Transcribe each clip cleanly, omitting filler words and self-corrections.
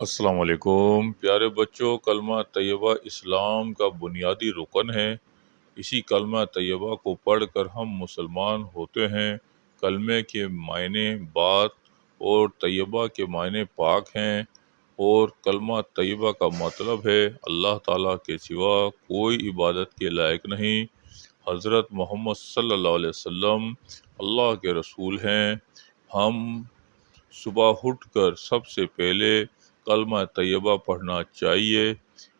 السلام علیکم پیارے بچوں، کلمہ طیبہ اسلام کا بنیادی رکن ہے۔ اسی کلمہ طیبہ کو پڑھ کر ہم مسلمان ہوتے ہیں۔ کلمے کے معنی بات اور طیبہ کے معنی پاک ہیں، اور کلمہ طیبہ کا مطلب ہے اللہ تعالیٰ کے سوا کوئی عبادت کے لائق نہیں۔ حضرت محمد صلی اللہ علیہ وسلم اللہ کے رسول ہیں۔ ہم صبح اٹھ کر سب سے پہلے کلمہ طیبہ پڑھنا چاہیے،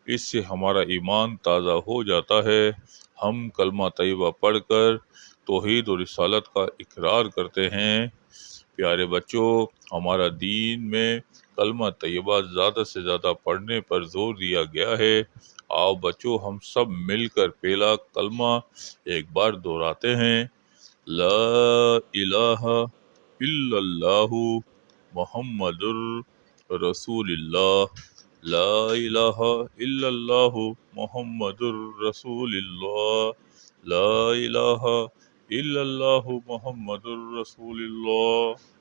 اس سے ہمارا ایمان تازہ ہو جاتا ہے۔ ہم کلمہ طیبہ پڑھ کر توحید و رسالت کا اقرار کرتے ہیں۔ پیارے بچوں، ہمارا دین میں کلمہ طیبہ زیادہ سے زیادہ پڑھنے پر زور دیا گیا ہے۔ آؤ بچوں، ہم سب مل کر پہلا کلمہ ایک بار دہراتے ہیں۔ لا الہ الا اللہ محمد رسول اللہ۔ لا الہ الا اللہ محمد رسول اللہ۔ لا الہ الا اللہ محمد رسول اللہ۔